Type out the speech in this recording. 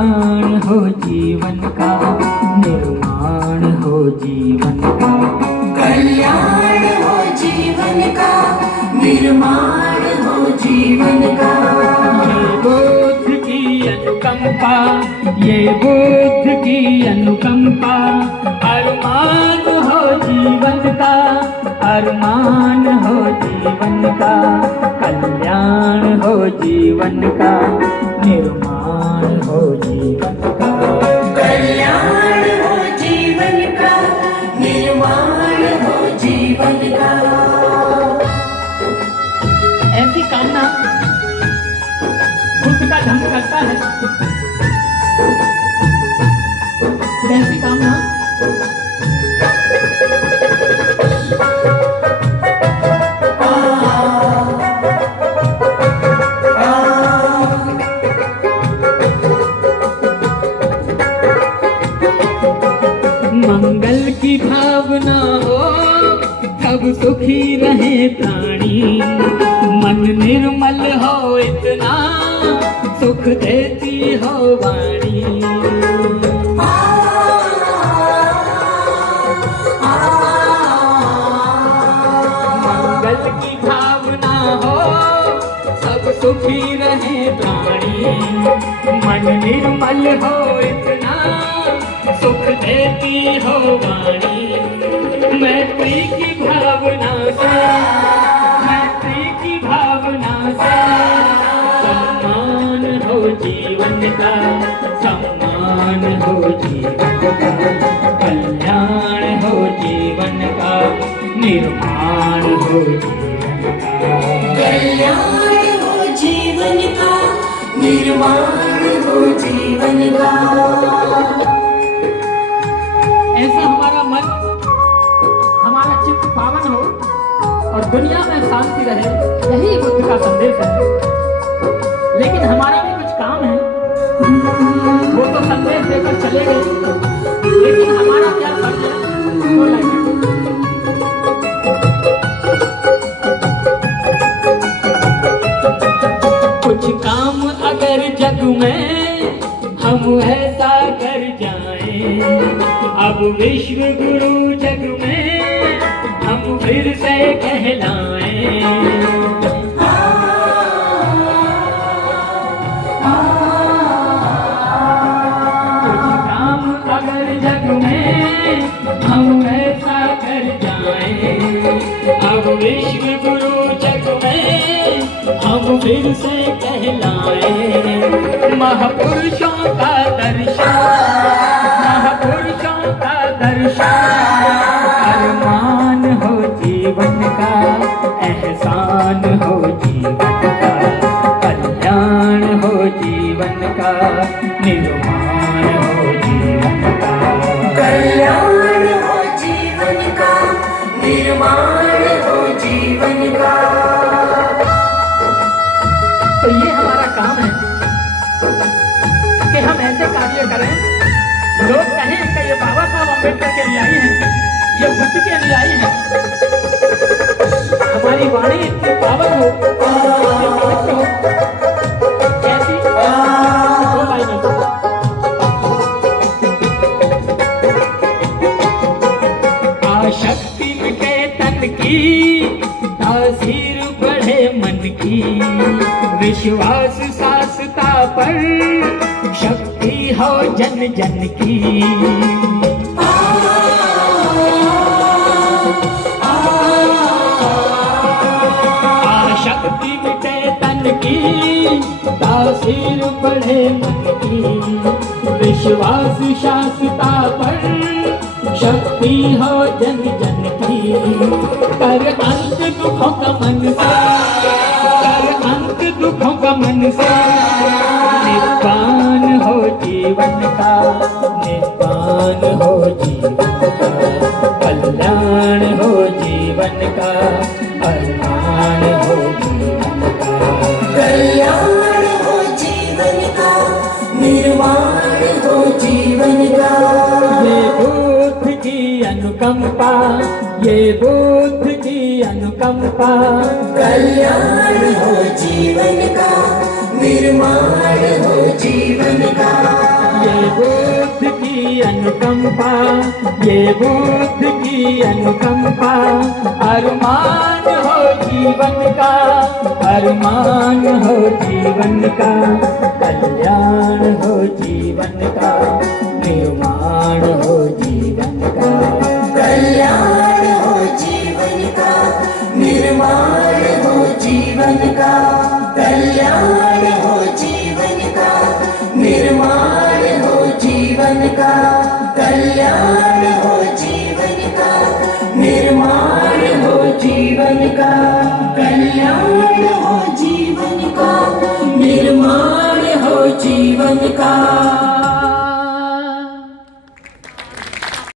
कल्याण हो जीवन का, निर्माण हो जीवन का। कल्याण हो जीवन का, निर्माण हो जीवन का। ये बुद्ध की अनुकंपा, ये बुद्ध की अनुकंपा, अरमान हो जीवन का, अरमान हो जीवन का। कल्याण हो जीवन का, निर्माण हो जीवन का। कल्याण हो जीवन का, निर्माण हो जीवन का। ऐसी कामना खुद का धर्म करता है। कैसी कामना? मंगल की भावना हो, सब सुखी रहे प्राणी। मन निर्मल हो इतना, सुख देती हो वाणी। मंगल की भावना हो, सब सुखी रहे प्राणी। मन निर्मल हो इतना, सुख देती हो वाणी। मैत्री की भावना से, मैत्री की भावना से, सम्मान हो जीवन का, सम्मान हो जीवन का। कल्याण हो जीवन का, निर्माण हो जीवन का। कल्याण हो जीवन का, निर्माण हो जीवन का। ऐसा हमारा मन, हमारा चित्त पावन हो और दुनिया में शांति रहे, यही बुद्ध का संदेश है। लेकिन हमारा भी कुछ काम है। वो तो संदेश देकर चले गए, लेकिन हमारा क्या फर्ज है वो लाइए। कुछ काम अगर जग में हम ऐसा कर जाएं, अब विश्व गुरु जग में हम फिर से कहलाएं। कुछ काम अगर जग में हम ऐसा कर जाएं, अब विश्व गुरु जग में हम फिर से कहलाएं। महापुरुषों का दर्शन, महापुरुषों का दर्शन, अरमान हो जीवन का, एहसान हो जीवन का। कल्याण हो जीवन का, निर्माण हो जीवन का। कल्याण हो जीवन का, निर्माण हो जीवन का। तो ये हमारा काम है कि हम ऐसे कार्य करें, लोग कहें कि ये बाबा साहब अम्बेडकर के अनुयायी हैं, ये बुद्ध के अनुयायी हैं। हमारी वाणी इतनी पावन हो, इतनी पवित्र हो। कैसी? दो लाइनों से। आशक्ति मिटे तन की, तासीर बढ़े मन की। विश्वास शाश्वता पर, शक्ति हो जन जन की। आशक्ति मिटे तन की, तासीर बढ़े मन की। विश्वास शाश्वता पर, शक्ति हो जन जन की। कर अंत दुखों का मन से, कर अंत दुखों का मन से। निपान हो जीवन का, निपान हो जीवन का। कल्याण हो जीवन का, अरमान हो जीवन का। कल्याण हो जीवन का, निर्माण हो जीवन का। ये बुद्ध की अनुकंपा, ये बुद्ध की अनुकंपा। कल्याण हो जीवन का, निर्माण हो जीवन का। ये बुद्ध की अनुकंपा, ये बुद्ध की अनुकंपा, अरमान हो जीवन का, अरमान हो जीवन का, कल्याण हो जीवन का, निर्माण हो जीवन का, कल्याण हो जीवन का, निर्माण हो जीवन का, कल्याण हो जीवन का, निर्माण हो जीवन का, कल्याण हो जीवन का, निर्माण हो जीवन का।